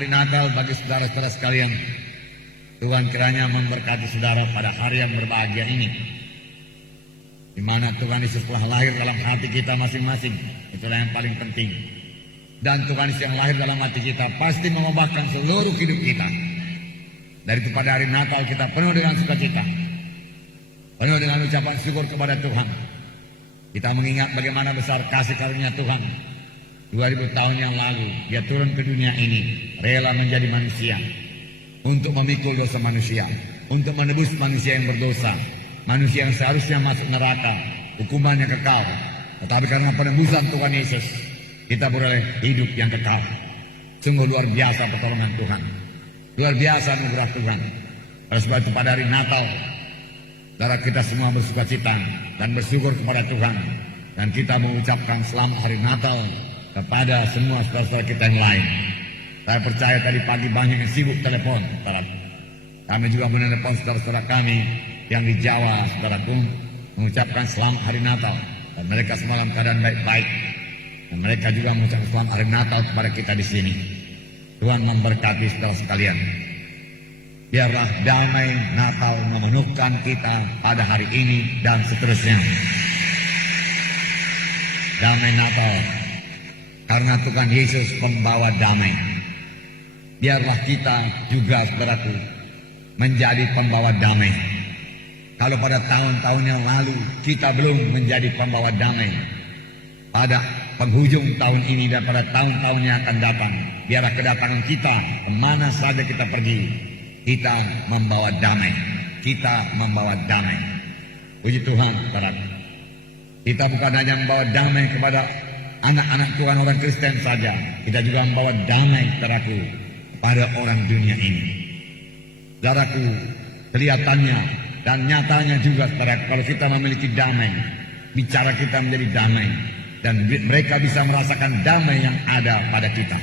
hari Natal bagi saudara-saudara sekalian. Tuhan kiranya memberkati saudara pada hari yang berbahagia ini, di mana Tuhan Yesus telah lahir dalam hati kita masing-masing. Itulah yang paling penting. Dan Tuhan Yesus yang lahir dalam hati kita pasti mengubahkan seluruh hidup kita. Dari itu pada hari Natal kita penuh dengan sukacita, penuh dengan ucapan syukur kepada Tuhan. Kita mengingat bagaimana besar kasih karunia Tuhan. 2000 tahun yang lalu dia turun ke dunia ini, rela menjadi manusia untuk memikul dosa manusia, untuk menebus manusia yang berdosa, manusia yang seharusnya masuk neraka, hukumannya kekal. Tetapi karena penebusan Tuhan Yesus, kita beroleh hidup yang kekal. Sungguh luar biasa pertolongan Tuhan, luar biasa anugerah Tuhan. Oleh sebab itu pada hari Natal, saudara kita semua bersukacita dan bersyukur kepada Tuhan. Dan kita mengucapkan selamat hari Natal kepada semua saudara-saudara kita yang lain. Saya percaya tadi pagi banyak yang sibuk telepon. Kami juga menelepon saudara-saudara kami yang di Jawa, saudaraku, mengucapkan selamat hari Natal. Dan mereka semalam keadaan baik-baik. Dan mereka juga mengucapkan selamat hari Natal kepada kita di sini. Tuhan memberkati saudara sekalian. Biarlah damai Natal memenuhkan kita pada hari ini dan seterusnya. Damai Natal, karena Tuhan Yesus pembawa damai. Biarlah kita juga, saudaraku, menjadi pembawa damai. Kalau pada tahun-tahun yang lalu kita belum menjadi pembawa damai, pada penghujung tahun ini dan pada tahun-tahun yang akan datang, biarlah kedatangan kita kemana saja kita pergi, kita membawa damai. Kita membawa damai. Puji Tuhan, saudaraku. Kita bukan hanya membawa damai kepada anak-anak Tuhan orang Kristen saja, kita juga membawa damai, saudaraku, pada orang dunia ini. Saudaraku, kelihatannya dan nyatanya juga, saudaraku, kalau kita memiliki damai, bicara kita menjadi damai, dan mereka bisa merasakan damai yang ada pada kita.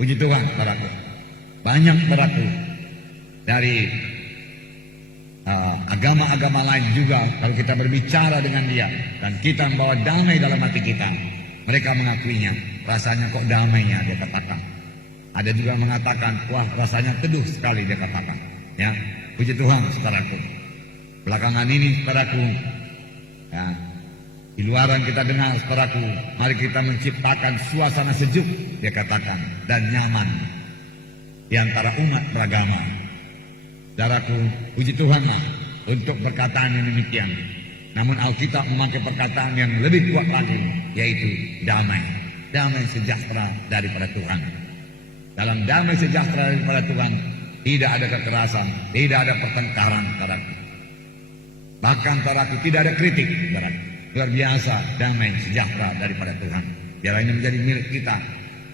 Puji Tuhan, saudaraku. Banyak, saudaraku, dari agama-agama lain juga, kalau kita berbicara dengan dia dan kita membawa damai dalam hati kita, mereka mengakuinya. Rasanya kok damainya, dia katakan. Ada juga mengatakan, wah rasanya teduh sekali, dia katakan. Ya, puji Tuhan, saudaraku. Belakangan ini, saudaraku, ya, di luaran kita dengar, saudaraku, mari kita menciptakan suasana sejuk, dia katakan, dan nyaman di antara umat beragama. Saudaraku, puji Tuhanlah untuk perkataan yang demikian. Namun Alkitab memakai perkataan yang lebih kuat lagi, yaitu damai. Damai sejahtera daripada Tuhan. Dalam damai sejahtera daripada Tuhan, tidak ada kekerasan, tidak ada pertengkaran, saudaraku. Bahkan, saudaraku, tidak ada kritik, saudaraku. Luar biasa damai sejahtera daripada Tuhan. Biarlah ini menjadi milik kita.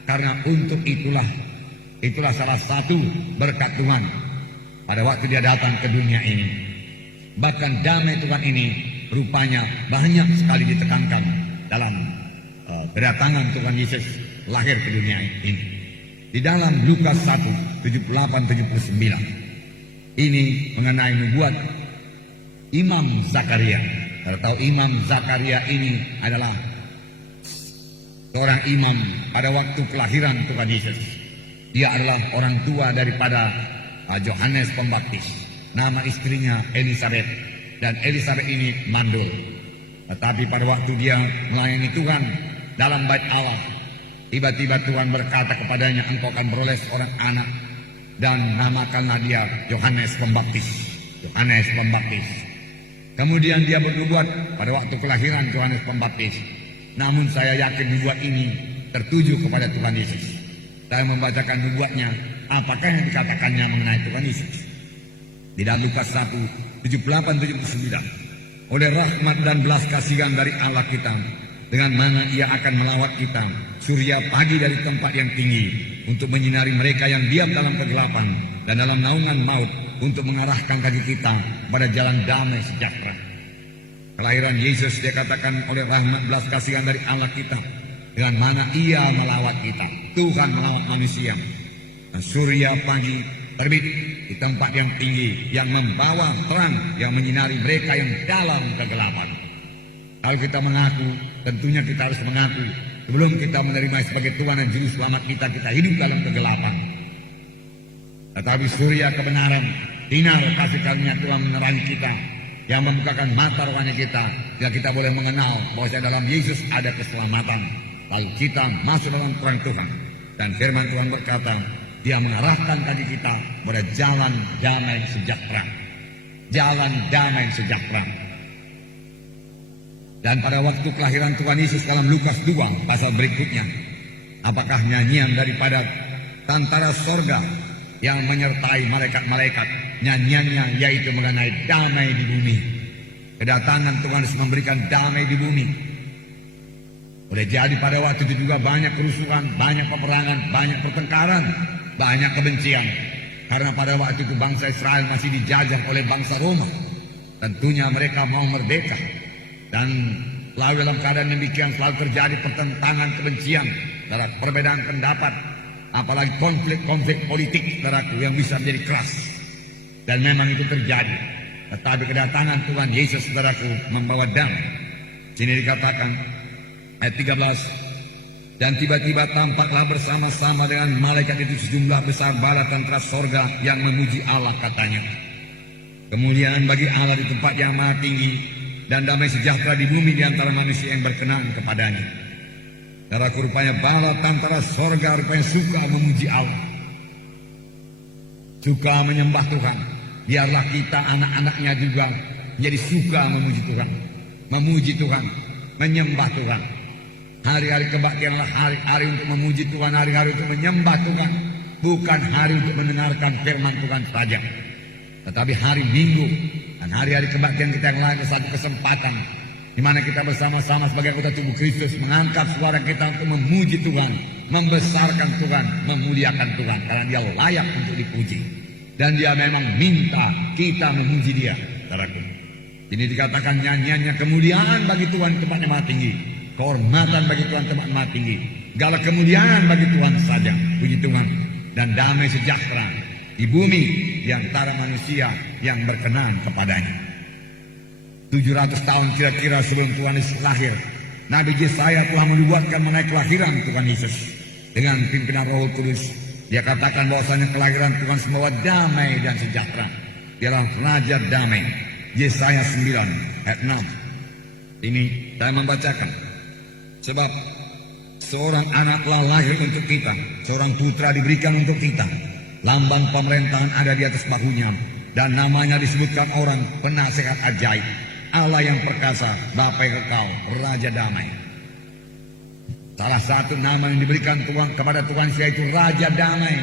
Karena untuk itulah salah satu berkat Tuhan pada waktu dia datang ke dunia ini. Bahkan damai Tuhan ini rupanya banyak sekali ditekankan dalam kedatangan Tuhan Yesus lahir ke dunia ini. Di dalam Lukas 1, 78-79 ini mengenai nubuat Imam Zakaria. Kalau tahu Imam Zakaria ini adalah seorang imam pada waktu kelahiran Tuhan Yesus. Dia adalah orang tua daripada Yohanes Pembaptis. Nama istrinya Elisabeth, dan Elisabeth ini mandul. Tetapi pada waktu dia melayani Tuhan dalam bait Allah, tiba-tiba Tuhan berkata kepadanya, engkau akan beroleh seorang anak, dan namakanlah dia Yohanes Pembaptis. Yohanes Pembaptis. Kemudian dia bernubuat pada waktu kelahiran Yohanes Pembaptis. Namun saya yakin nubuat ini tertuju kepada Tuhan Yesus. Saya membacakan nubuatnya, apakah yang dikatakannya mengenai Tuhan Yesus. Di dalam Lukas 1, 78-79. Oleh rahmat dan belas kasihan dari Allah kita, dengan mana ia akan melawat kita, surya pagi dari tempat yang tinggi, untuk menyinari mereka yang diam dalam kegelapan dan dalam naungan maut, untuk mengarahkan kaki kita pada jalan damai sejahtera. Kelahiran Yesus dikatakan oleh rahmat belas kasihan dari Allah kita, dengan mana ia melawat kita. Tuhan melawat manusia. Surya pagi terbit di tempat yang tinggi, yang membawa terang, yang menyinari mereka yang dalam kegelapan. Kalau kita mengaku, tentunya kita harus mengaku, sebelum kita menerima sebagai Tuhan dan Juru Selamat kita, kita hidup dalam kegelapan. Tetapi surya kebenaran, sinar kasih karunia Tuhan menerangi kita, yang membukakan mata rohani kita, sehingga kita boleh mengenal bahwa dalam Yesus ada keselamatan. Lalu kita masuk dalam terang Tuhan, dan firman Tuhan berkata, Dia mengarahkan kaki kita pada jalan damai sejahtera. Jalan damai sejahtera. Dan pada waktu kelahiran Tuhan Yesus dalam Lukas 2 pasal berikutnya, apakah nyanyian daripada tentara sorga yang menyertai malaikat-malaikat, nyanyiannya yaitu mengenai damai di bumi. Kedatangan Tuhan Yesus memberikan damai di bumi. Boleh jadi pada waktu itu juga banyak kerusuhan, banyak peperangan, banyak pertengkaran, banyak kebencian. Karena pada waktu itu bangsa Israel masih dijajah oleh bangsa Roma. Tentunya mereka mau merdeka. Dan lalu dalam keadaan demikian selalu terjadi pertentangan, kebencian, dalam perbedaan pendapat, apalagi konflik-konflik politik, saudaraku, yang bisa menjadi keras. Dan memang itu terjadi. Tetapi kedatangan Tuhan Yesus, saudaraku, membawa damai. Sini dikatakan ayat 13, dan tiba-tiba tampaklah bersama-sama dengan malaikat itu sejumlah besar bala tentara sorga yang memuji Allah, katanya. Kemuliaan bagi Allah di tempat yang maha tinggi, dan damai sejahtera di bumi di antara manusia yang berkenan kepadanya. Cara rupanya bala tentara sorga rupanya suka memuji Allah, suka menyembah Tuhan. Biarlah kita anak-anaknya juga menjadi suka memuji Tuhan, memuji Tuhan, menyembah Tuhan. Hari-hari kebaktianlah hari-hari untuk memuji Tuhan, hari-hari untuk menyembah Tuhan, bukan hari untuk mendengarkan firman Tuhan saja. Tetapi hari Minggu dan hari-hari kebaktian kita yang lain adalah satu kesempatan di mana kita bersama-sama sebagai anggota tubuh Kristus mengangkat suara kita untuk memuji Tuhan, membesarkan Tuhan, memuliakan Tuhan, karena Dia layak untuk dipuji. Dan Dia memang minta kita memuji Dia, saudaraku. Ini dikatakan nyanyiannya kemuliaan bagi Tuhan tempat yang maha tinggi, kehormatan bagi Tuhan tempat yang maha tinggi, segala kemuliaan bagi Tuhan saja, puji Tuhan, dan damai sejahtera di bumi di antara manusia yang berkenan kepadanya. 700 tahun kira-kira sebelum Tuhan Yesus lahir, Nabi Yesaya telah menubuatkan mengenai kelahiran Tuhan Yesus dengan pimpinan Roh Kudus. Dia katakan bahwasanya kelahiran Tuhan membawa damai dan sejahtera. Dialah Raja Damai. Yesaya 9 ayat 6. Ini saya membacakan. Sebab seorang anak telah lahir untuk kita, seorang putra diberikan untuk kita. Lambang pemerintahan ada di atas bahunya, dan namanya disebutkan orang penasehat ajaib, Allah yang perkasa, Bapa yang kekal, Raja Damai. Salah satu nama yang diberikan Tuhan kepada Tuhan Yesus yaitu Raja Damai.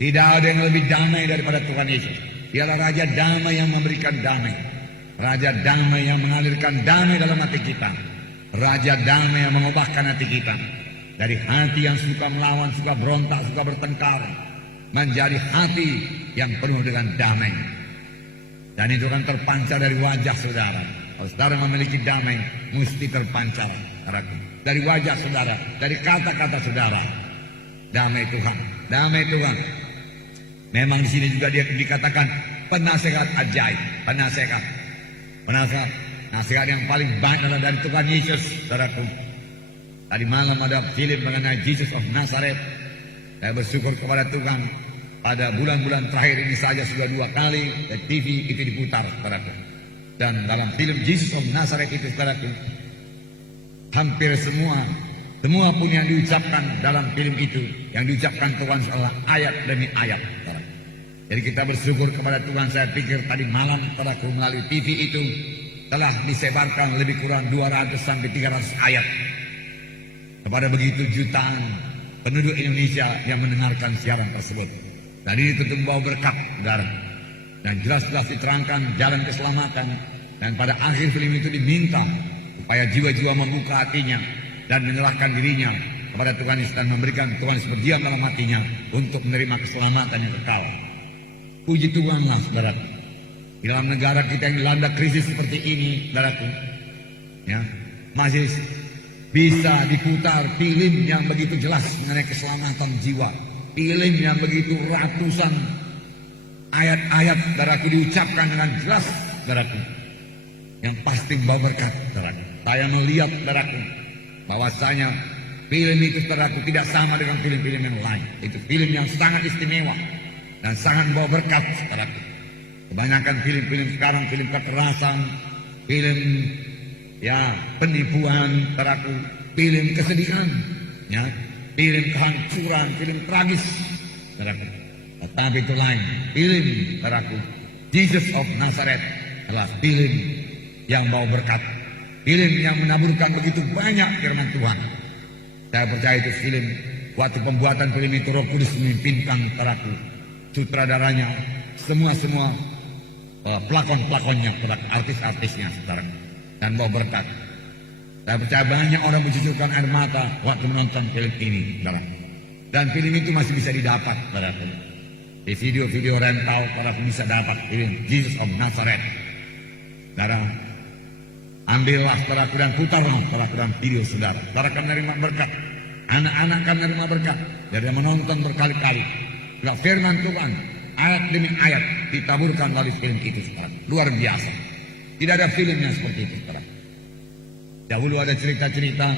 Tidak ada yang lebih damai daripada Tuhan Yesus. Dialah Raja Damai yang memberikan damai, Raja Damai yang mengalirkan damai dalam hati kita, Raja Damai yang mengubahkan hati kita dari hati yang suka melawan, suka berontak, suka bertengkar, menjadi hati yang penuh dengan damai. Dan itu kan terpancar dari wajah saudara. Kalau saudara memiliki damai, mesti terpancar dari wajah saudara, dari kata-kata saudara. Damai Tuhan, damai Tuhan. Memang di sini juga dia dikatakan penasehat ajaib, penasehat. Nasihat yang paling baik adalah dari Tuhan Yesus, saudaraku. Tadi malam ada film mengenai Jesus of Nazareth. Saya bersyukur kepada Tuhan, pada bulan-bulan terakhir ini saja sudah 2 kali di TV itu diputar, saudaraku. Dan dalam film Jesus of Nazareth itu, saudaraku, hampir semua pun yang diucapkan dalam film itu, yang diucapkan Tuhan adalah ayat demi ayat, saudaraku. Jadi kita bersyukur kepada Tuhan. Saya pikir tadi malam, saudaraku, melalui TV itu telah disebarkan lebih kurang 200 sampai 300 ayat kepada begitu jutaan penduduk Indonesia yang mendengarkan siaran tersebut. Dan ini tentu membawa berkat, saudara. Dan jelas-jelas diterangkan jalan keselamatan. Dan pada akhir film itu diminta supaya jiwa-jiwa membuka hatinya dan menyerahkan dirinya kepada Tuhan Yesus dan memberikan Tuhan Yesus berdiam dalam hatinya untuk menerima keselamatan yang kekal. Puji Tuhanlah, saudara. Di dalam negara kita yang dilanda krisis seperti ini, saudaraku, ya, masih bisa diputar film yang begitu jelas mengenai keselamatan jiwa, film yang begitu ratusan ayat-ayat, saudaraku, diucapkan dengan jelas, saudaraku, yang pasti membawa berkat, saudaraku. Saya melihat, saudaraku, bahwasanya film itu, saudaraku, tidak sama dengan film-film yang lain. Itu film yang sangat istimewa. dan sangat membawa berkat, saudaraku. Kebanyakan film-film sekarang, film kekerasan, film penipuan, saudaraku, film kesedihan, film kehancuran, film tragis, saudaraku. Tetapi itu lain, film, saudaraku, Jesus of Nazareth adalah film yang bawa berkat, film yang menaburkan begitu banyak firman Tuhan. Saya percaya itu film, waktu pembuatan film itu Roh Kudus memimpinkan, saudaraku, sutradaranya, semua pelakon-pelakonnya, artis-artisnya, saudara, dan bawa berkat. Saya percaya banyak orang mencucurkan air mata waktu menonton film ini, saudara. Dan film itu masih bisa didapat, saudara. Di video-video rental, saudara bisa dapat film Jesus of Nazareth. Saudara, ambillah, saudara, dan putarlah, saudara, dan video, saudara. Saudara akan menerima berkat. Anak-anak akan menerima berkat dari menonton berkali-kali. Firman Tuhan, ayat demi ayat ditaburkan melalui film itu, saudara. Luar biasa. Tidak ada film yang seperti itu, saudara. Dahulu ada cerita-cerita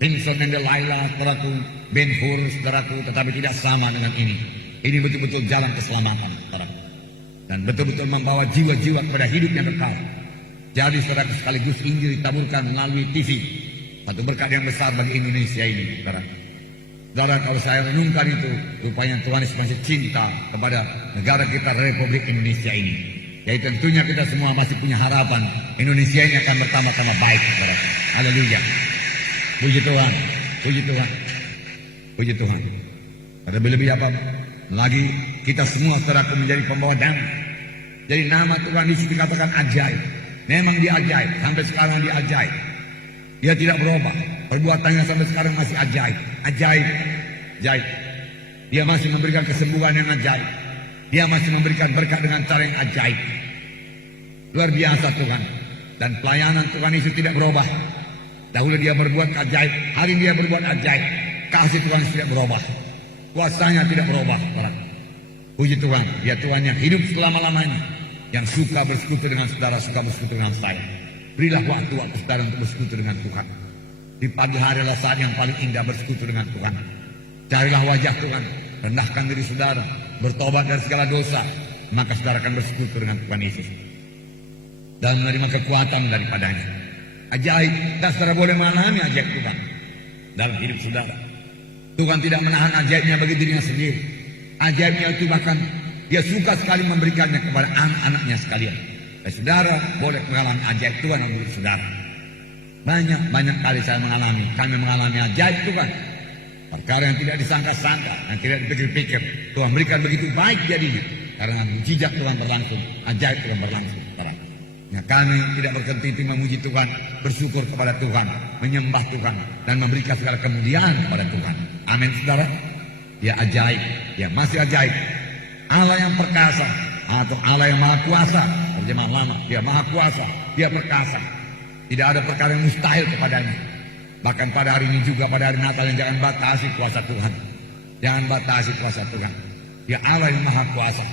Vincent and Delilah, saudaraku, Ben Hur, saudaraku, tetapi tidak sama dengan ini. Ini betul-betul jalan keselamatan, saudaraku, dan betul-betul membawa jiwa-jiwa kepada hidup yang kekal. Jadi, saudaraku, sekaligus Injil ditaburkan melalui TV. Satu berkat yang besar bagi Indonesia ini, saudaraku. Saudara, kalau saya renungkan itu, rupanya Tuhan Yesus masih cinta kepada negara kita, Republik Indonesia ini. Jadi tentunya kita semua masih punya harapan Indonesia ini akan bertambah-tambah baik, saudara. Haleluya. Puji Tuhan, puji Tuhan, puji Tuhan. Lebih-lebih apa lagi, kita semua, saudaraku, menjadi pembawa damai. Jadi nama Tuhan Yesus dikatakan ajaib. Memang dia ajaib, sampai sekarang dia ajaib. Dia tidak berubah. Perbuatannya sampai sekarang masih ajaib. Ajaib. Ajaib. Dia masih memberikan kesembuhan yang ajaib. Dia masih memberikan berkat dengan cara yang ajaib. Luar biasa Tuhan. Dan pelayanan Tuhan Yesus tidak berubah. Dahulu dia berbuat ajaib, hari ini dia berbuat ajaib. Kasih Tuhan tidak berubah. Kuasanya tidak berubah. Puji Tuhan. Dia Tuhan yang hidup selama-lamanya. Yang suka bersekutu dengan saudara, suka bersekutu dengan saya. Berilah waktu-waktu saudara untuk bersekutu dengan Tuhan. Di pagi hari adalah saat yang paling indah bersekutu dengan Tuhan. Carilah wajah Tuhan, rendahkan diri saudara, bertobat dari segala dosa, maka saudara akan bersekutu dengan Tuhan Yesus dan menerima kekuatan daripadanya. Ajaib, dan saudara boleh mengalami ajaib Tuhan dalam hidup saudara. Tuhan tidak menahan ajaibnya bagi dirinya sendiri. Ajaibnya itu bahkan dia suka sekali memberikannya kepada anak-anaknya sekalian. Dan saudara boleh mengalami ajaib Tuhan untuk saudara. Banyak kali saya mengalami, kami mengalami ajaib Tuhan. Perkara yang tidak disangka-sangka, yang tidak dipikir-pikir, Tuhan berikan begitu baik jadinya. Karena mujizat Tuhan berlangsung, ajaib Tuhan berlangsung. Nah, kami tidak berhenti memuji Tuhan, bersyukur kepada Tuhan, menyembah Tuhan, dan memberikan segala kemuliaan kepada Tuhan. Amin, saudara. Dia ajaib, dia masih ajaib. Allah yang perkasa, atau Allah yang maha kuasa, terjemahan lama, dia maha kuasa, dia perkasa. Tidak ada perkara yang mustahil kepadanya. Bahkan pada hari ini juga, pada hari Natal, yang jangan batasi kuasa Tuhan. Jangan batasi kuasa Tuhan. Dia Allah yang maha kuasa.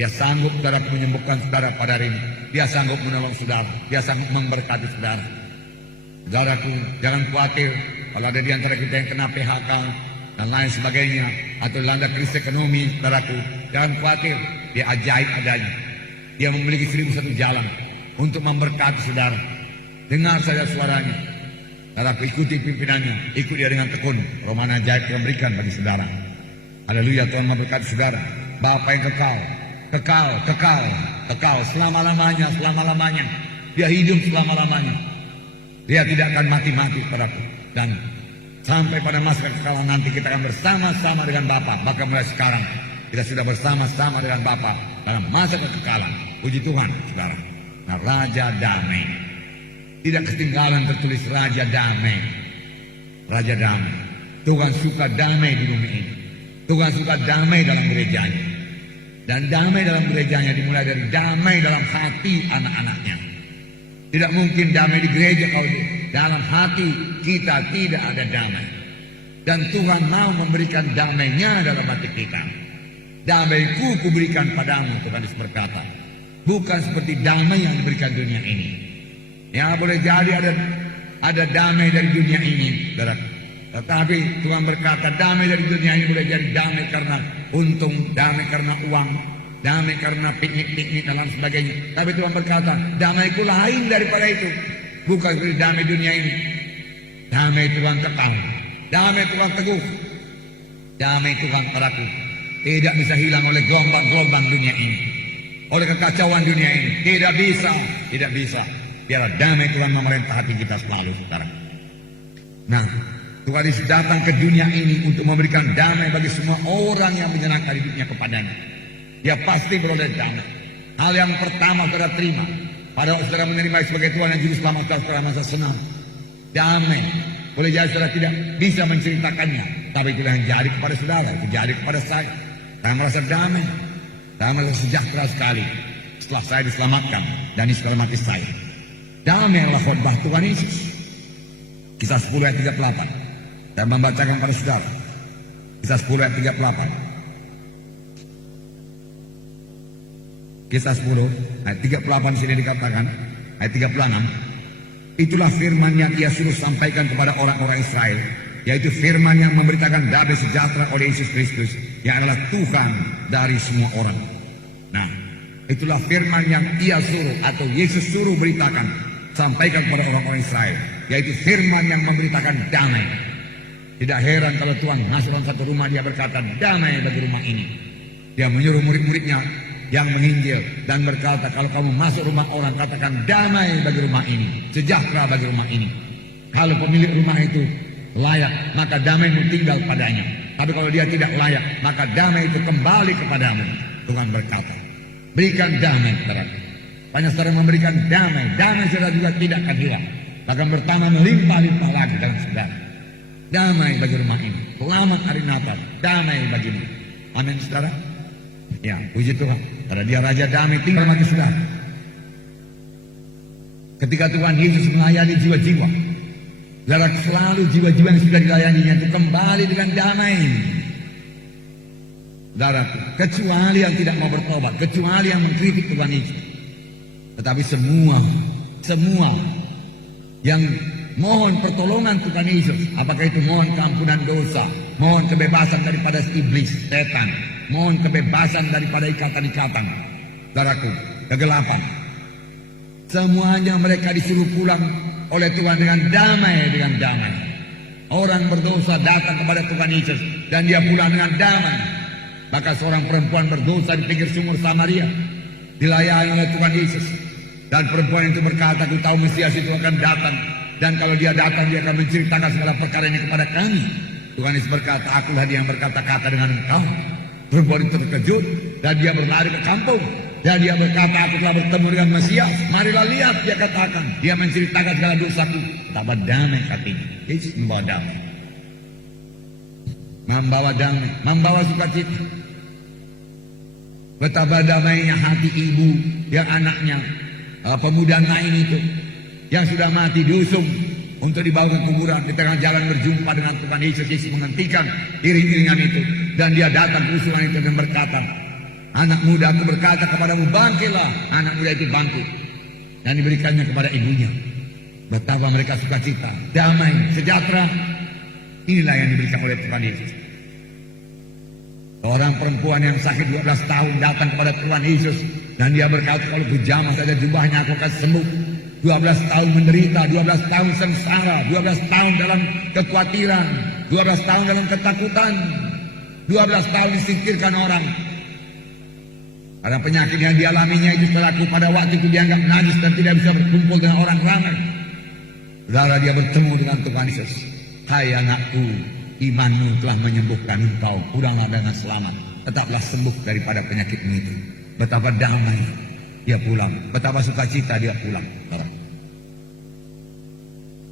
Dia sanggup, saudara, menyembuhkan saudara pada hari ini. Dia sanggup menolong saudara. Dia sanggup memberkati saudara. Saudaraku, jangan khawatir kalau ada di antara kita yang kena PHK dan lain sebagainya, atau dilanda krisis ekonomi, saudaraku, jangan khawatir. Dia ajaib adanya. Dia memiliki 1001 jalan untuk memberkati saudara. Dengar saja suaranya. Saudaraku, ikuti pimpinannya. Ikut dia dengan tekun. Roman ajaib Tuhan berikan bagi saudara. Haleluya, Tuhan memberkati saudara. Bapa yang kekal selama-lamanya. Dia hidup selama-lamanya. Dia tidak akan mati-mati, saudaraku. Dan sampai pada masa kekekalan nanti kita akan bersama-sama dengan Bapa. Bahkan mulai sekarang kita sudah bersama-sama dengan Bapa dalam masa kekekalan. Puji Tuhan, saudara. Nah, Raja Damai. Tidak ketinggalan tertulis Raja Damai. Raja Damai. Tuhan suka damai di bumi ini. Tuhan suka damai dalam gerejanya. Dan damai dalam gerejanya dimulai dari damai dalam hati anak-anaknya. Tidak mungkin damai di gereja kalau dalam hati kita tidak ada damai. Dan Tuhan mau memberikan damainya dalam hati kita. Damaiku kuberikan padamu, Tuhan Yesus berkata. Bukan seperti damai yang diberikan dunia ini. Ya, boleh jadi ada damai dari dunia ini, saudara. Tetapi Tuhan berkata, damai dari dunia ini boleh jadi damai karena untung, damai karena uang, damai karena piknik-piknik dan lain sebagainya. Tapi Tuhan berkata, damaiku lain daripada itu. Bukan seperti damai dunia ini. Damai Tuhan kekal, damai Tuhan teguh, damai Tuhan padaku tidak bisa hilang oleh gelombang-gelombang dunia ini, oleh kekacauan dunia ini. Tidak bisa. Biar damai Tuhan memerintah hati kita selalu, saudara. Nah, Tuhan Yesus datang ke dunia ini untuk memberikan damai bagi semua orang yang menyerahkan hidupnya kepadanya. Dia pasti beroleh damai. Hal yang pertama saudara terima pada waktu saudara menerima sebagai Tuhan dan Juru Selamat saudara, masa senang. Damai. Boleh jadi saudara tidak bisa menceritakannya, tapi itu yang jadi kepada saudara, itu jadi kepada saya. Saya merasa damai, saya merasa sejahtera sekali setelah saya diselamatkan dan diselamatkan saya. Damai adalah khotbah Tuhan Yesus. Kisah 10 ayat 38. Saya membacakan pada saudara. Kisah 10 ayat 38. Kisah 10 ayat 38 sini dikatakan, ayat 36. Itulah firman yang ia suruh sampaikan kepada orang-orang Israel, yaitu firman yang memberitakan damai sejahtera oleh Yesus Kristus, yang adalah Tuhan dari semua orang. Nah, itulah firman yang ia suruh atau Yesus suruh beritakan, sampaikan kepada orang-orang Israel, yaitu firman yang memberitakan damai. Tidak heran kalau Tuhan masuk dalam satu rumah, dia berkata, damai bagi rumah ini. Dia menyuruh murid-muridnya yang menginjil dan berkata, kalau kamu masuk rumah orang, katakan damai bagi rumah ini, sejahtera bagi rumah ini. Kalau pemilik rumah itu layak, maka damai tinggal padanya. Tapi kalau dia tidak layak, maka damai itu kembali kepadamu. Tuhan berkata, berikan damai kepadamu. Banyak saudara memberikan damai, damai saudara juga tidak akan hilang, bahkan bertambah melimpah-limpah lagi dalam saudara. Damai bagi rumah ini, selamat hari Natal, damai bagimu. Amin saudara. Ya, puji Tuhan. Karena dia Raja damai tinggal bagi saudara. Ketika Tuhan Yesus melayani jiwa-jiwa, saudara, selalu jiwa-jiwa yang sudah dilayaninya itu kembali dengan damai. Saudara, kecuali yang tidak mau bertobat, kecuali yang mengkritik Tuhan Yesus. Tetapi semua yang mohon pertolongan Tuhan Yesus, apakah itu mohon keampunan dosa, mohon kebebasan daripada iblis, setan, mohon kebebasan daripada ikatan-ikatan, saudaraku, kegelapan. Semuanya mereka disuruh pulang oleh Tuhan dengan damai. Orang berdosa datang kepada Tuhan Yesus dan dia pulang dengan damai. Maka seorang perempuan berdosa di pinggir sumur Samaria dilayani oleh Tuhan Yesus. Dan perempuan itu berkata, aku tahu Mesias itu akan datang. Dan kalau dia datang, dia akan menceritakan segala perkara ini kepada kami. Tuhan Yesus berkata, akulah dia yang berkata-kata dengan engkau. Perempuan itu terkejut dan dia berlari ke kampung. Dan dia berkata, aku telah bertemu dengan Mesias. Marilah lihat, dia katakan. Dia menceritakan segala dosaku. Betapa damai hatinya. Yesus membawa damai. Membawa damai, membawa sukacita. Betapa damainya hati ibu yang anaknya, pemuda Nain itu, yang sudah mati diusung untuk dibawa ke kuburan. Di tengah jalan berjumpa dengan Tuhan Yesus. Yesus menghentikan iring-iringan itu dan dia datang ke usungan itu dan berkata, anak muda, aku berkata kepadamu, bangkitlah. Anak muda itu bangkit dan diberikannya kepada ibunya. Betapa mereka sukacita, damai, sejahtera. Inilah yang diberikan oleh Tuhan Yesus. Seorang perempuan yang sakit 12 tahun datang kepada Tuhan Yesus dan dia berkata, kalau kujamah saja jubahnya aku akan sembuh. 12 tahun menderita, 12 tahun sengsara, 12 tahun dalam kekhawatiran, 12 tahun dalam ketakutan, 12 tahun disingkirkan orang. Karena penyakit yang dialaminya itu selaku pada waktu itu dianggap najis dan tidak bisa berkumpul dengan orang ramai. Saudara, dia bertemu dengan Tuhan Yesus. Hai anakku, imanmu telah menyembuhkan engkau, pulanglah dengan selamat, tetaplah sembuh daripada penyakitmu itu. Betapa damai dia pulang, betapa sukacita dia pulang.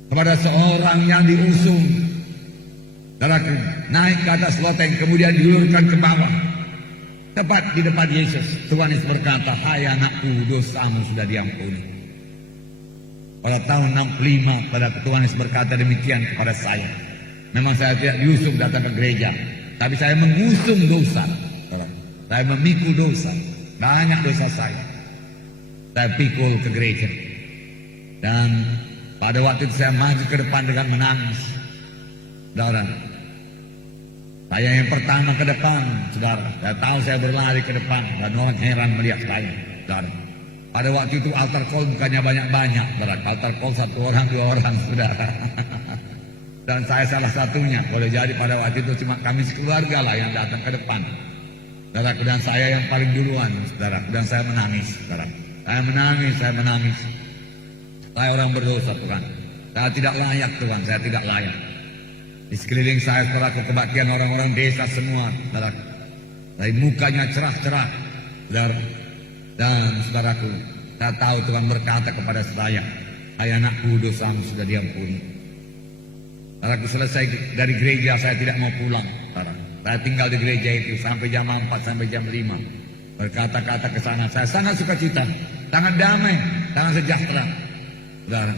Kepada seorang yang diusung, saudaraku, naik ke atas loteng, kemudian diulurkan ke bawah, tepat di depan Yesus. Tuhan Yesus berkata, hai anakku, dosamu sudah diampuni. Pada tahun 65, pada Tuhan Yesus berkata demikian kepada saya. Memang saya tidak diusung datang ke gereja, tapi saya mengusung dosa. Saya memikul dosa, banyak dosa saya pikul ke gereja. Dan pada waktu itu saya maju ke depan dengan menangis. Saudara, saya yang pertama ke depan, saudara. Saya tahu saya berlari ke depan dan orang heran melihat saya, saudara. Pada waktu itu altar call bukannya banyak-banyak, saudara. Altar call 1 orang, 2 orang, saudara. Dan saya salah satunya. Boleh jadi pada waktu itu cuma kami sekeluarga lah yang datang ke depan. Saudara, dan saya yang paling duluan, saudara. Dan saya menangis, saudara. Saya menangis. Saya orang berdosa, Tuhan. Saya tidak layak, Tuhan. Saya tidak layak. Di sekeliling saya, saudara, kebaktian orang-orang desa semua, saudara. Dari mukanya cerah-cerah, saudara. Dan saudaraku, saya tahu Tuhan berkata kepada saya, hai anakku, dosamu sudah diampuni. Saudaraku, selesai dari gereja saya tidak mau pulang, saudara. Saya tinggal di gereja itu sampai jam 4 sampai jam 5. Berkata-kata ke sana, saya sangat sukacita, sangat damai, sangat sejahtera, saudara.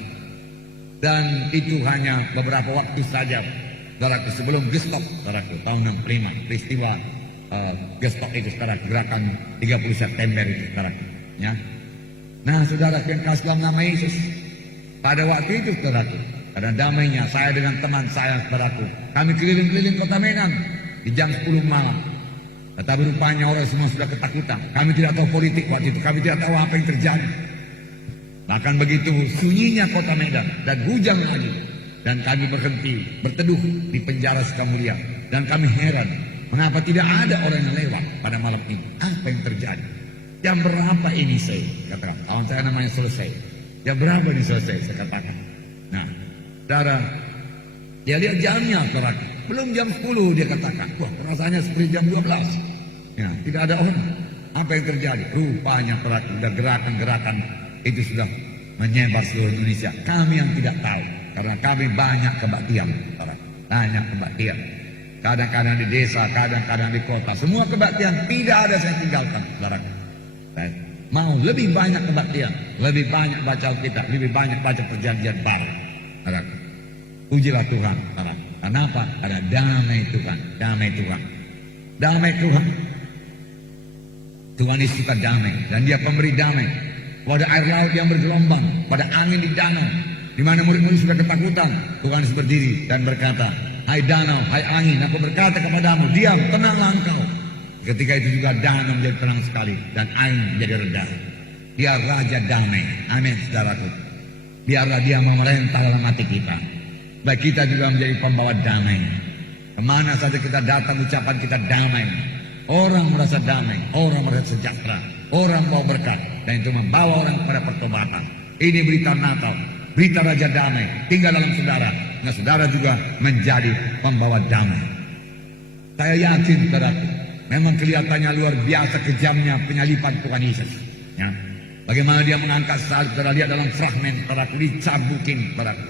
Dan itu hanya beberapa waktu saja, saudaraku, sebelum Gestok, saudaraku, tahun 65, peristiwa Gestok itu, saudara, gerakan 30 September itu, saudara. Ya. Nah, saudara, yang kasih dalam nama Yesus, pada waktu itu, saudaraku, pada damainya saya dengan teman saya, saudaraku, kami keliling-keliling kota Medan di jam 10 malam. Tetapi rupanya orang semua sudah ketakutan. Kami tidak tahu politik waktu itu, kami tidak tahu apa yang terjadi. Bahkan begitu sunyinya kota Medan dan hujan lagi, dan kami berhenti berteduh di penjara Sukamulia, dan kami heran mengapa tidak ada orang yang lewat pada malam ini. Apa yang terjadi? Jam berapa ini saya katakan? Kawan saya namanya selesai. Jam berapa ini selesai? Saya katakan. Nah, saudara, dia lihat jamnya, saudara. Belum jam 10 dia katakan. Wah, rasanya seperti jam 12. Ya, tidak ada orang. Apa yang terjadi? Rupanya, saudara, sudah gerakan-gerakan itu sudah menyebar seluruh Indonesia. Kami yang tidak tahu, karena kami banyak kebaktian, saudara. Banyak kebaktian. Kadang-kadang di desa, kadang-kadang di kota. Semua kebaktian tidak ada saya tinggalkan, saudara. Saya mau lebih banyak kebaktian, lebih banyak baca Alkitab, lebih banyak baca perjanjian baru, saudara. Pujilah Tuhan, saudara. Kenapa? Ada damai Tuhan, damai Tuhan, damai Tuhan. Tuhan Yesus suka damai, dan Dia pemberi damai. Pada air laut yang bergelombang, pada angin di danau, di mana murid-murid sudah ketakutan, Tuhan Yesus berdiri dan berkata, hai danau, hai angin, aku berkata kepadamu, diam, tenanglah engkau. Ketika itu juga danau menjadi tenang sekali, dan angin menjadi reda. Dia Raja damai. Amin, saudaraku. Biarlah Dia memerintah dalam hati kita. Baik kita juga menjadi pembawa damai. Kemana saja kita datang, ucapan kita damai. Orang merasa damai, orang merasa sejahtera, orang bawa berkat, dan itu membawa orang kepada pertobatan. Ini berita Natal, berita Raja damai tinggal dalam saudara. Nah, saudara juga menjadi pembawa damai. Saya yakin, saudaraku, memang kelihatannya luar biasa kejamnya penyaliban Tuhan Yesus. Ya. Bagaimana Dia mengangkat salib, saudara lihat dalam fragmen, saudaraku, dicabukin, saudaraku.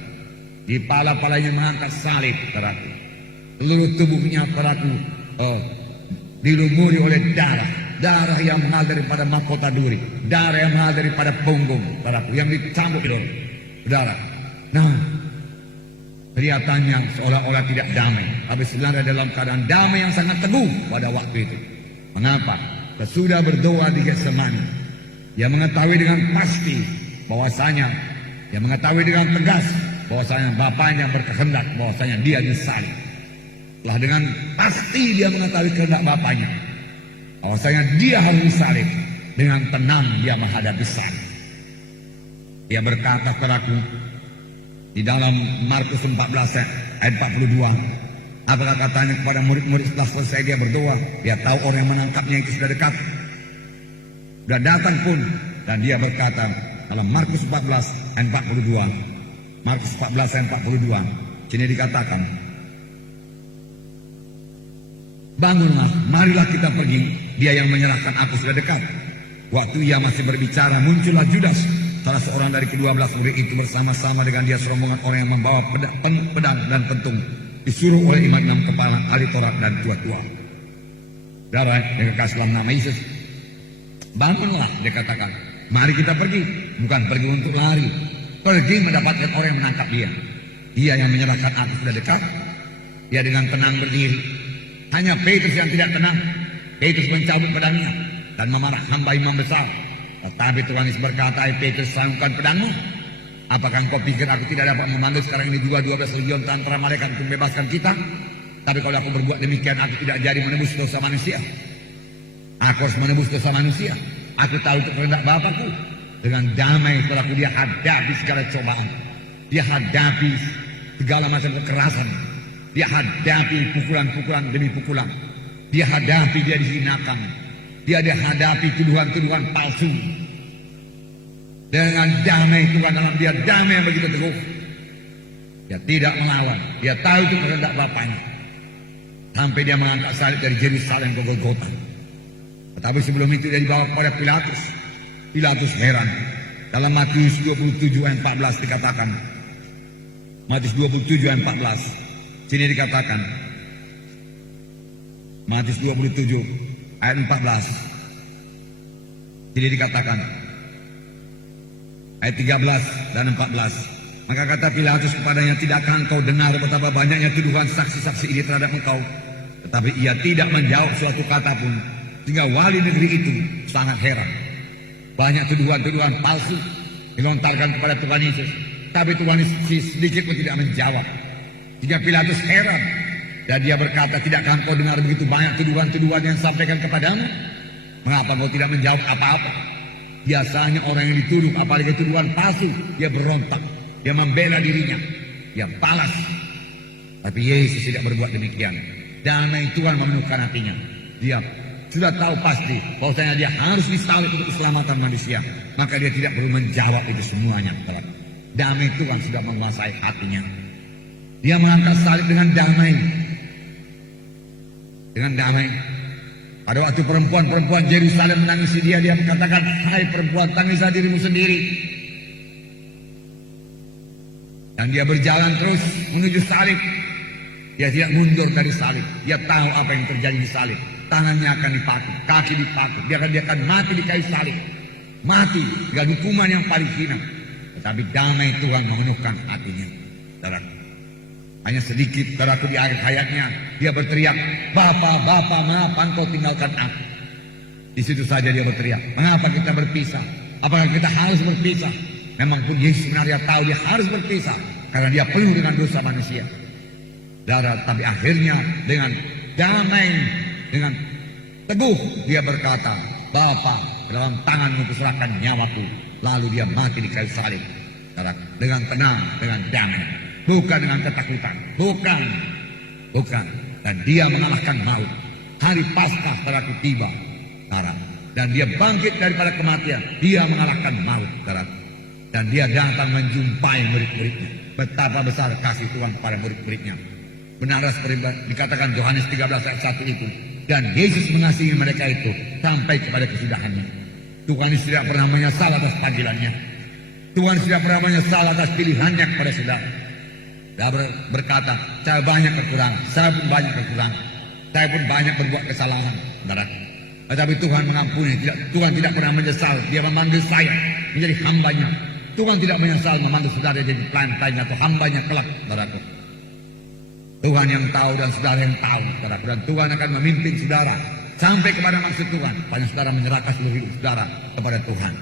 Di pala-palanya mengangkat salib, saudaraku. Seluruh tubuhnya, saudaraku, dilumuri oleh darah yang mahal daripada mahkota duri, darah yang mahal daripada punggung, saudaraku, yang dicambuk itu, saudara. Nah, kelihatannya seolah-olah tidak damai, tapi sebenarnya dalam keadaan damai yang sangat teguh pada waktu itu. Mengapa? Sesudah berdoa di Getsemani, Dia mengetahui dengan pasti bahwasanya, Dia mengetahui dengan tegas bahwasanya Bapaknya berkehendak bahwasanya Dia disalib. Setelah dengan pasti Dia mengetahui kehendak Bapaknya bahwasanya Dia harus disalib, dengan tenang Dia menghadapi salib. Dia berkata kepadaku di dalam Markus 14 ayat 42, apakah katanya kepada murid-murid setelah selesai dia berdoa, dia tahu orang yang menangkapnya itu sudah dekat, sudah datang pun, dan dia berkata dalam Markus 14 ayat 42, Markus 14 ayat 42, sini dikatakan, bangunlah, marilah kita pergi, Dia yang menyerahkan aku sudah dekat. Waktu Ia masih berbicara, muncullah Judas, salah seorang dari ke-12 murid itu, bersama-sama dengan dia serombongan orang yang membawa pedang dan pentung, disuruh oleh imam-imam kepala, ahli Taurat dan tua-tua. Saudara yang kekasih dalam nama Yesus, bangunlah, dia katakan, mari kita pergi, bukan pergi untuk lari, pergi mendapatkan orang yang menangkap Dia. Dia yang menyerahkan aku sudah dekat. Dia dengan tenang berdiri. Hanya Petrus yang tidak tenang. Petrus mencabut pedangnya dan memarah hamba imam besar. Tetapi Tuhan Yesus berkata, hai Petrus, sanggupkan pedangmu. Apakah engkau pikir aku tidak dapat memanggil sekarang ini juga 12 legion tentara malaikat untuk membebaskan kita? Tapi kalau aku berbuat demikian, aku tidak jadi menebus dosa manusia. Aku harus menebus dosa manusia. Aku tahu itu kehendak Bapakku. Dengan damai pelaku dia hadapi segala cobaan. Dia hadapi segala macam kekerasan. Dia hadapi pukulan-pukulan demi pukulan. Dia hadapi, dia dihinakan. Dia hadapi tuduhan-tuduhan palsu. Dengan damai Tuhan dalam dia, damai yang begitu teguh. Dia tidak melawan. Dia tahu itu kehendak Bapaknya. Sampai dia mengangkat salib dari Yerusalem ke Golgota. Tetapi sebelum itu dia dibawa kepada Pilatus. Pilatus heran. Dalam Matius 27 ayat 14 dikatakan. Matius 27 ayat 14. Sini dikatakan. Matius 27 ayat 14. Sini dikatakan. Ayat 13 dan 14. Maka kata Pilatus kepadanya, tidakkah engkau dengar betapa banyaknya tuduhan saksi-saksi ini terhadap engkau? Tetapi ia tidak menjawab suatu kata pun. Sehingga wali negeri itu sangat heran. Banyak tuduhan-tuduhan palsu dilontarkan kepada Tuhan Yesus. Tapi Tuhan Yesus sedikit pun tidak menjawab. Sehingga Pilatus heran. Dan dia berkata, tidakkah engkau dengar begitu banyak tuduhan-tuduhan yang disampaikan kepadamu? Mengapa engkau tidak menjawab apa-apa? Biasanya orang yang dituduh, apalagi tuduhan palsu, dia berontak, dia membela dirinya, dia balas. Tapi Yesus tidak berbuat demikian. Damai Tuhan memenuhkan hatinya. Dia sudah tahu pasti bahwasanya dia harus disalib untuk keselamatan manusia. Maka dia tidak perlu menjawab itu semuanya. Damai Tuhan sudah menguasai hatinya. Dia mengangkat salib dengan damai. Dengan damai. Pada waktu perempuan-perempuan Yerusalem menangisi dia mengatakan, hai perempuan, tangislah dirimu sendiri. Dan dia berjalan terus menuju salib. Dia tidak mundur dari salib. Dia tahu apa yang terjadi di salib. Tangannya akan dipaku, kaki dipaku. Dia akan mati di kayu salib. Mati dengan hukuman yang paling hina. Tetapi damai Tuhan memenuhkan hatinya. Saudara, hanya sedikit saudaraku di akhir hayatnya dia berteriak, Bapa, Bapa, mengapa engkau tinggalkan aku? Di situ saja dia berteriak, mengapa kita berpisah? Apakah kita harus berpisah? Memang pun Yesus sebenarnya tahu dia harus berpisah karena dia penuh dengan dosa manusia. Tapi akhirnya dengan damai, dengan teguh dia berkata, Bapa, dalam tanganmu kuserahkan nyawaku. Lalu dia mati di kayu salib. Dengan tenang, dengan damai. Bukan dengan ketakutan. Bukan. Dan dia mengalahkan maut. Hari Paskah saudaraku tiba. Dan dia bangkit daripada kematian. Dia mengalahkan maut. Dan dia datang menjumpai murid-muridnya. Betapa besar kasih Tuhan kepada murid-muridnya. Benar seperti dikatakan Yohanes 13 ayat 1 itu. Dan Yesus mengasihi mereka itu sampai kepada kesudahannya. Tuhan tidak pernah menyesal atas panggilannya. Tuhan tidak pernah menyesal atas pilihannya kepada saudara. Dia berkata, saya banyak kekurangan, saya pun banyak kekurangan, saya pun banyak berbuat kesalahan. Tetapi Tuhan mengampuni, Tuhan tidak pernah menyesal. Dia memanggil saya menjadi hambanya. Tuhan tidak menyesal memanggil saudara jadi pelantainya atau hambanya kelak. Tuhan yang tahu dan saudara yang tahu. Dan Tuhan akan memimpin saudara sampai kepada maksud Tuhan. Hanya saudara menyerahkan seluruh hidup saudara kepada Tuhan.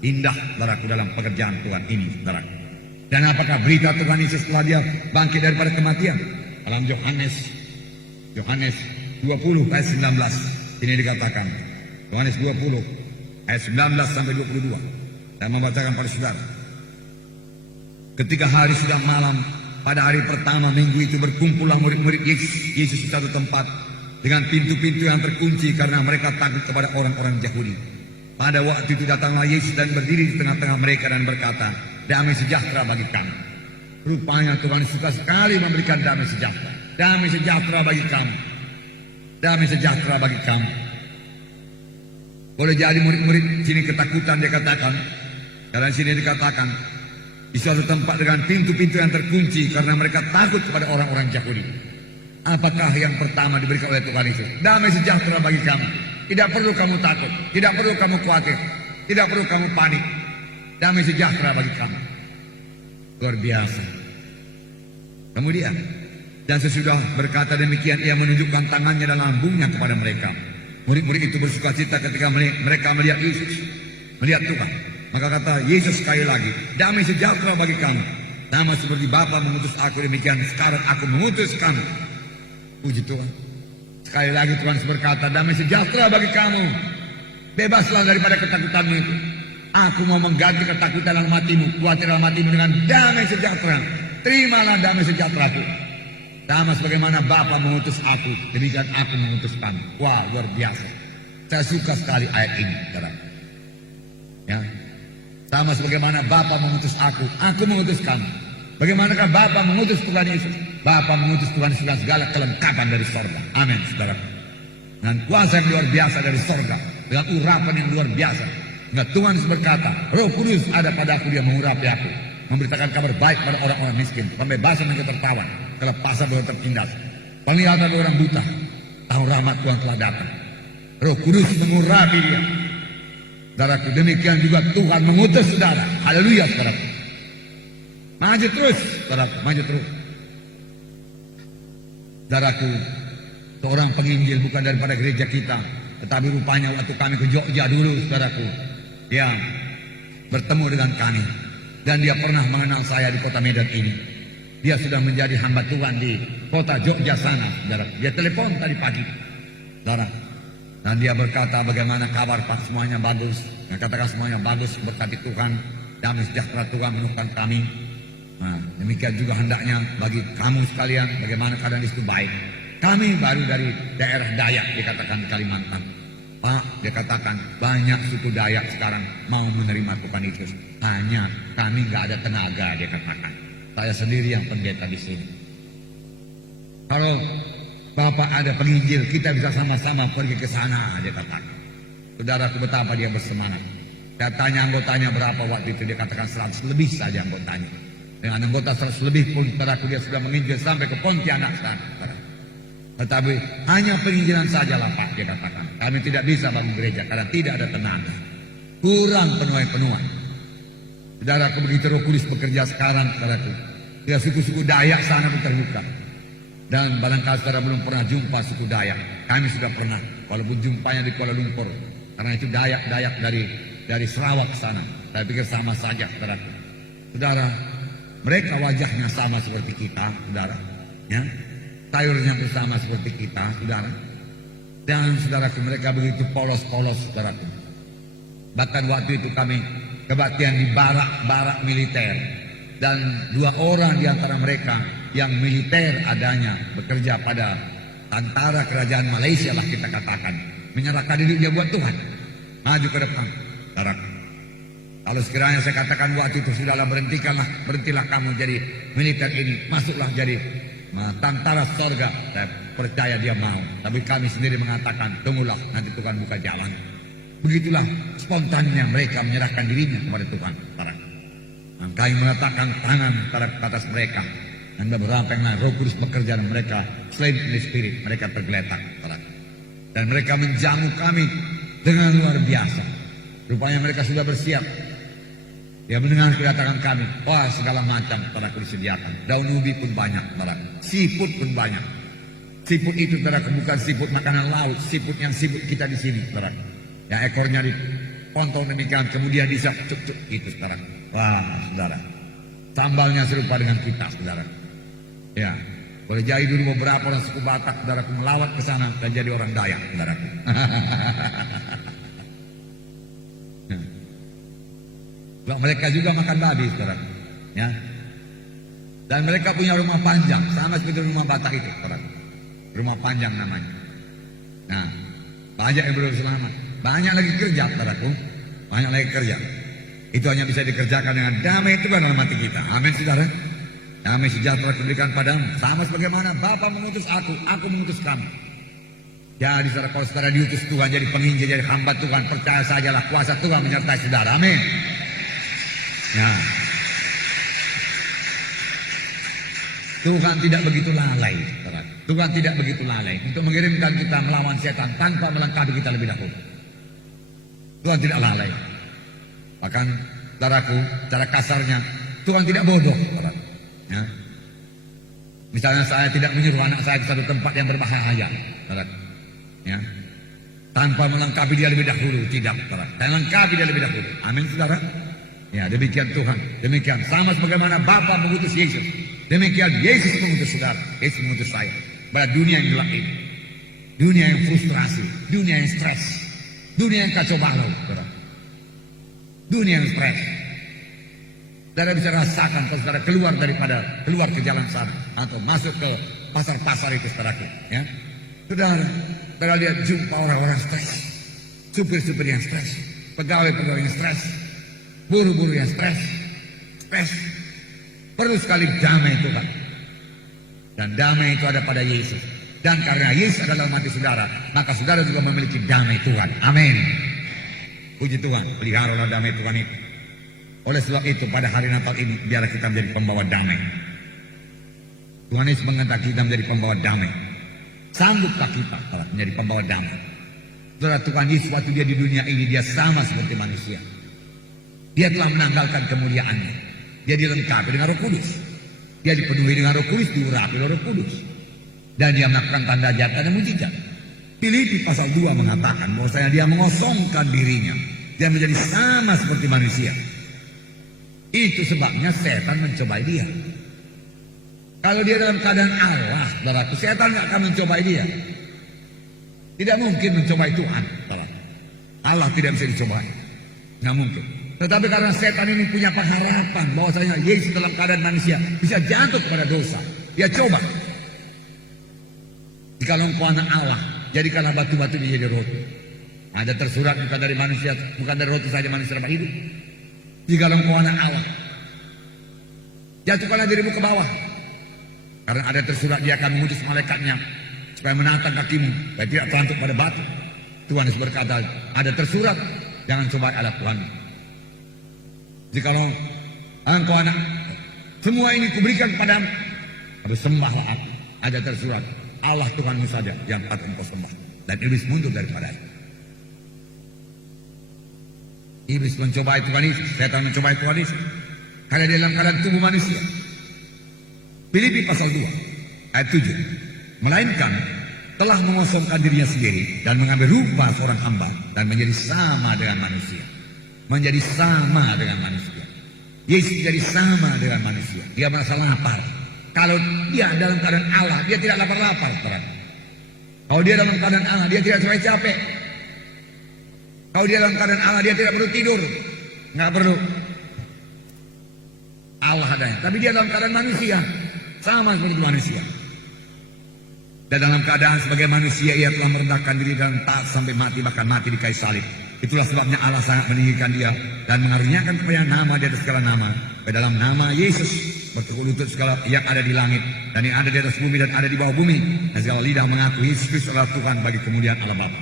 Indah saudaraku dalam pekerjaan Tuhan ini, saudara. Dan apakah berita Tuhan Yesus setelah dia bangkit daripada kematian? Dalam Yohanes 20 ayat 19 ini dikatakan. Yohanes 20 ayat 19 sampai 22. Saya membacakan pada saudara. Ketika hari sudah malam, pada hari pertama minggu itu berkumpullah murid-murid Yesus di satu tempat dengan pintu-pintu yang terkunci karena mereka takut kepada orang-orang Yahudi. Pada waktu itu datanglah Yesus dan berdiri di tengah-tengah mereka dan berkata, damai sejahtera bagi kami. Rupanya Tuhan suka sekali memberikan damai sejahtera. Damai sejahtera bagi kami. Damai sejahtera bagi kami. Boleh jadi murid-murid sini ketakutan dia katakan. Dalam sini dikatakan di suatu tempat dengan pintu-pintu yang terkunci karena mereka takut kepada orang-orang Yahudi. Apakah yang pertama diberikan oleh Tuhan Yesus? Damai sejahtera bagi kami. Tidak perlu kamu takut, tidak perlu kamu khawatir, tidak perlu kamu panik. Damai sejahtera bagi kamu. Luar biasa. Kemudian, dan sesudah berkata demikian, ia menunjukkan tangannya dan lambungnya kepada mereka. Murid-murid itu bersuka cita ketika mereka melihat Yesus, melihat Tuhan. Maka kata Yesus sekali lagi, damai sejahtera bagi kamu. Sama seperti Bapa mengutus aku, demikian sekarang aku mengutus kamu. Puji Tuhan. Sekali lagi Tuhan berkata, damai sejahtera bagi kamu. Bebaslah daripada ketakutanmu itu. Aku mau mengganti ketakutan dalam hatimu, khawatir dalam hatimu dengan damai sejahtera. Terimalah damai sejahteraku. Sama sebagaimana Bapa mengutus aku, demikian aku mengutus kamu. Wah, luar biasa. Saya suka sekali ayat ini, saudara. Ya. Sama sebagaimana Bapa mengutus aku mengutus kamu. Bagaimanakah Bapa mengutus Tuhan Yesus? Bapa mengutus Tuhan Yesus dengan segala kelengkapan dari sorga. Amin, saudara. Dengan kuasa yang luar biasa dari sorga, dengan urapan yang luar biasa. Nah, Tuhan berkata, Roh Kudus ada padaku, dia mengurapi aku, memberitakan kabar baik pada orang-orang miskin, pembebasan yang tertawan, kelepasan dari orang tertindas, penglihatan dari orang buta. Tahu rahmat Tuhan telah datang. Roh Kudus mengurapi dia. Saudaraku, demikian juga Tuhan mengutus saudara. Haleluya, saudaraku. Maju terus, saudaraku, maju terus. Saudaraku, seorang penginjil bukan daripada gereja kita, tetapi rupanya waktu kami ke Jogja dulu, saudaraku, dia bertemu dengan kami, dan dia pernah mengenal saya di kota Medan ini. Dia sudah menjadi hamba Tuhan di kota Jogja sana, saudara. Dia telepon tadi pagi, saudara, dan dia berkata, bagaimana kabar Pak, semuanya bagus. Dia katakan semuanya bagus, berkati Tuhan, damai sejahtera Tuhan menemukan kami. Nah, demikian juga hendaknya bagi kamu sekalian, bagaimana keadaan di situ baik. Kami baru dari daerah Dayak, dikatakan Kalimantan. Pak, dia katakan banyak suku Dayak sekarang mau menerima Tuhan Yesus. Hanya kami nggak ada tenaga, dia katakan. Saya sendiri yang pendeta di sini. Kalau Bapak ada penginjil, kita bisa sama-sama pergi ke sana, dia katakan. Saudaraku, betapa dia bersemangat. Saya tanya anggotanya berapa waktu itu, dia katakan 100 lebih saja anggotanya. Dengan anggota 100 lebih pun, saudaraku, dia sudah menginjil sampai ke Pontianak sana. Tetapi hanya penginjilan sajalah Pak, dia katakan. Kami tidak bisa bangun gereja karena tidak ada tenaga. Kurang penuai-penuai. Saudaraku, begitu Roh Kudus bekerja sekarang, saudaraku. Ya, suku-suku Dayak sana terbuka. Dan barangkali saudara belum pernah jumpa suku Dayak. Kami sudah pernah, walaupun jumpanya di Kuala Lumpur. Karena itu Dayak dari Sarawak sana. Saya pikir sama saja, saudaraku. Saudara, mereka wajahnya sama seperti kita, saudara. Ya. Sayurnya bersama seperti kita, saudara. Dan saudaraku, mereka begitu polos-polos, saudaraku. Bahkan waktu itu kami kebaktian di barak-barak militer. Dan 2 orang di antara mereka yang militer adanya, bekerja pada antara kerajaan Malaysia lah kita katakan. Menyerahkan diri dia buat Tuhan. Maju ke depan, saudaraku. Kalau sekiranya saya katakan waktu itu, sudahlah berhentilah kamu jadi militer ini. Masuklah jadi tentara sorga. Saya percaya dia mau. Tapi kami sendiri mengatakan, tunggulah, nanti Tuhan buka jalan. Begitulah spontannya mereka menyerahkan dirinya kepada Tuhan. Kami meletakkan tangan pada atas mereka. Dan beberapa yang lain, Roh Kudus bekerja dan mereka selain in the spirit, mereka tergeletak. Dan mereka menjamu kami dengan luar biasa. Rupanya mereka sudah bersiap. Dia mendengar kedatangan kami. Wah, segala macam saudaraku disediakan. Daun ubi pun banyak, saudaraku. Siput pun banyak. Siput itu, saudaraku, bukan siput makanan laut. Siput yang siput kita di sini, saudaraku. Yang ekornya dipotong demikian, kemudian bisa cuk-cuk itu, saudaraku. Wah, saudara. Sambalnya serupa dengan kita, saudara. Ya, boleh jadi dulu beberapa orang suku Batak, saudaraku, melawat ke sana dan jadi orang Dayak, saudaraku. Mereka juga makan babi, saudara. Ya. Dan mereka punya rumah panjang, sama seperti rumah Batak itu, saudara. Rumah panjang namanya. Nah, banyak yang belum selamat. Banyak lagi kerja, saudaraku. Banyak lagi kerja. Itu hanya bisa dikerjakan dengan damai Tuhan dalam hati kita. Amin, saudara. Damai sejahtera diberikan padamu. Sama sebagaimana Bapa mengutus aku mengutus kamu. Jadi saudara, kalau saudara diutus Tuhan jadi penginjil, jadi hamba Tuhan, percaya sajalah kuasa Tuhan menyertai saudara. Amin. Ya. Tuhan tidak begitu lalai, saudara. Tuhan tidak begitu lalai untuk mengirimkan kita melawan setan tanpa melengkapi kita lebih dahulu. Tuhan tidak lalai. Bahkan, saudaraku, cara kasarnya, Tuhan tidak bodoh, saudara. Ya. Misalnya saya tidak menyuruh anak saya ke satu tempat yang berbahaya, saudara. Ya. tanpa melengkapi dia lebih dahulu. Tidak, saudara. Dan lengkapi dia lebih dahulu. Amin, saudara. Ya, demikian Tuhan. Demikian. Sama sebagaimana Bapa mengutus Yesus. Demikian Yesus mengutus saudara. Yesus mengutus saya. Pada dunia yang gelap ini. Dunia yang frustrasi. Dunia yang stres. Dunia yang kacau balau, saudara. Dunia yang stres. Saudara bisa rasakan kalau saudara keluar ke jalan sana. Atau masuk ke pasar-pasar itu, saudaraku. Ya. Saudara lihat jumpa orang-orang stres. Supir-supir yang stres. Pegawai-pegawai yang stres. Buru-buru yang stres. Perlu sekali damai itu, Pak. Dan damai itu ada pada Yesus. Dan karena Yesus adalah mati saudara, maka saudara juga memiliki damai Tuhan. Amin. Puji Tuhan, peliharalah damai Tuhan itu. Oleh sebab itu pada hari Natal ini biarlah kita menjadi pembawa damai. Tuhan Yesus menghendaki kita menjadi pembawa damai. Sanggupkah kita menjadi pembawa damai? Saudara, Tuhan Yesus waktu dia di dunia ini dia sama seperti manusia. Dia telah menanggalkan kemuliaannya. Dia dilengkapi dengan Roh Kudus. Dia dipenuhi dengan Roh Kudus, diurapi oleh Roh Kudus. Dan dia melakukan tanda jasa dan mujizat. Filipi pasal 2 mengatakan bahwasanya dia mengosongkan dirinya. Dia menjadi sama seperti manusia. Itu sebabnya setan mencobai dia. Kalau dia dalam keadaan Allah, saudaraku, setan tidak akan mencobai dia. Tidak mungkin mencobai Tuhan, saudara. Allah tidak bisa dicobai. Tidak mungkin. Tetapi karena setan ini punya pengharapan bahwasanya Yesus dalam keadaan manusia bisa jatuh kepada dosa. Dia coba. Jika engkau anak Allah, jadikanlah batu-batu menjadi roti. Ada tersurat bukan dari manusia, bukan dari roti saja manusia dapat hidup. Jika engkau anak Allah, jatuhkanlah dirimu ke bawah. Karena ada tersurat dia akan mengutus malaikatnya supaya menantang kakimu, supaya tidak terangkut pada batu. Tuhan Yesus berkata, ada tersurat, jangan coba Allah Tuhan. Jikalau engkau anak, semua ini kuberikan kepadamu, bersembahlah aku. Ada tersurat, Allah Tuhanmu saja yang patut engkau sembah. Dan iblis mundur daripadanya. Iblis mencobai Tuhan Yesus, setan mencobai Tuhan Yesus. Karena dia dalam keadaan tubuh manusia. Filipi pasal 2 ayat 7. Melainkan telah mengosongkan dirinya sendiri dan mengambil rupa seorang hamba dan menjadi sama dengan manusia. Menjadi sama dengan manusia. Yesus menjadi sama dengan manusia. Dia merasa lapar. Kalau dia dalam keadaan Allah, dia tidak lapar-lapar. Kalau dia dalam keadaan Allah, dia tidak capek-capek. Kalau dia dalam keadaan Allah, dia tidak perlu tidur. Nggak perlu. Allah adanya. Tapi dia dalam keadaan manusia. Sama seperti manusia. Dan dalam keadaan sebagai manusia, ia telah merendahkan diri dan taat sampai mati, bahkan mati di kayu salib. Itulah sebabnya Allah sangat meninggikan dia dan mengaruniakan kepada nama di atas segala nama. Pada dalam nama Yesus bertekuk lutut segala yang ada di langit dan yang ada di atas bumi dan ada di bawah bumi, dan segala lidah mengaku Yesus Kristus adalah Tuhan bagi kemuliaan Allah Bapa.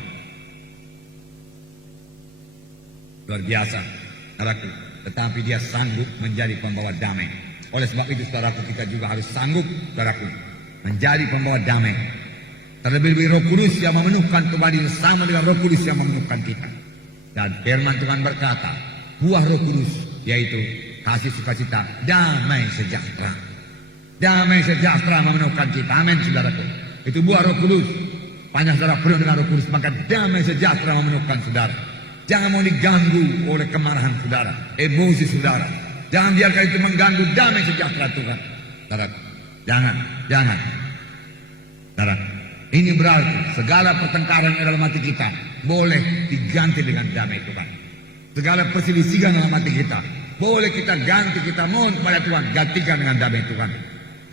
Luar biasa, saudaraku. Tetapi dia sanggup menjadi pembawa damai. Oleh sebab itu, saudaraku, kita juga harus sanggup, saudaraku, menjadi pembawa damai. Terlebih-lebih Roh Kudus yang memenuhkan kembali sama dengan Roh Kudus yang memenuhkan kita. Dan firman Tuhan berkata, buah Roh Kudus yaitu kasih, sukacita, damai sejahtera. Damai sejahtera memenuhkan kita. Amin, saudaraku. Itu buah Roh Kudus. Panjang saudara penuh dengan Roh Kudus, maka damai sejahtera memenuhkan saudara. Jangan mau diganggu oleh kemarahan saudara, emosi saudara. Jangan biarkan itu mengganggu damai sejahtera Tuhan. Saudaraku, jangan. Saudara, ini berarti segala pertengkaran dalam hati kita boleh diganti dengan damai Tuhan. Segala perselisihan dalam hati kita boleh kita ganti, kita mohon kepada Tuhan, gantikan dengan damai Tuhan.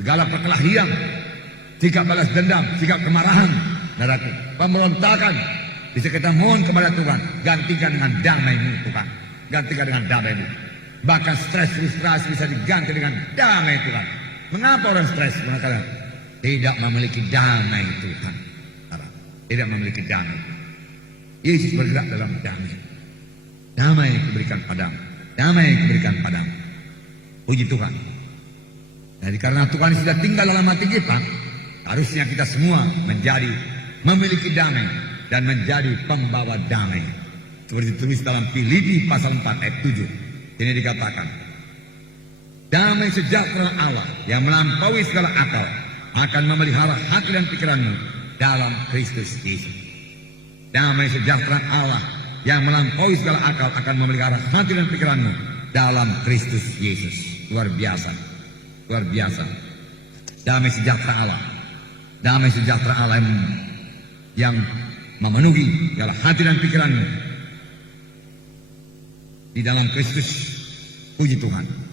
Segala perkelahian, sikap balas dendam, sikap kemarahan, saudaraku, pemberontakan, bisa kita mohon kepada Tuhan, gantikan dengan damai-Mu Tuhan. Gantikan dengan damai-Mu. Bahkan stres, frustrasi bisa diganti dengan damai Tuhan. Mengapa orang stres? Karena tidak memiliki damai Tuhan. Tidak memiliki damai. Yesus bergerak dalam damai. Damai yang diberikan padamu. Damai yang diberikan padamu. Puji Tuhan. Jadi karena Tuhan sudah tinggal dalam hati kita, harusnya kita semua memiliki damai dan menjadi pembawa damai. Seperti ditulis dalam Filipi pasal 4 ayat 7. Ini dikatakan, damai sejahtera Allah yang melampaui segala akal akan memelihara hati dan pikiranmu dalam Kristus Yesus. Damai sejahtera Allah yang melampaui segala akal akan memelihara hati dan pikiranmu dalam Kristus Yesus. Luar biasa. Luar biasa. Damai sejahtera Allah. Damai sejahtera Allah yang memenuhi segala hati dan pikiranmu di dalam Kristus. Puji Tuhan.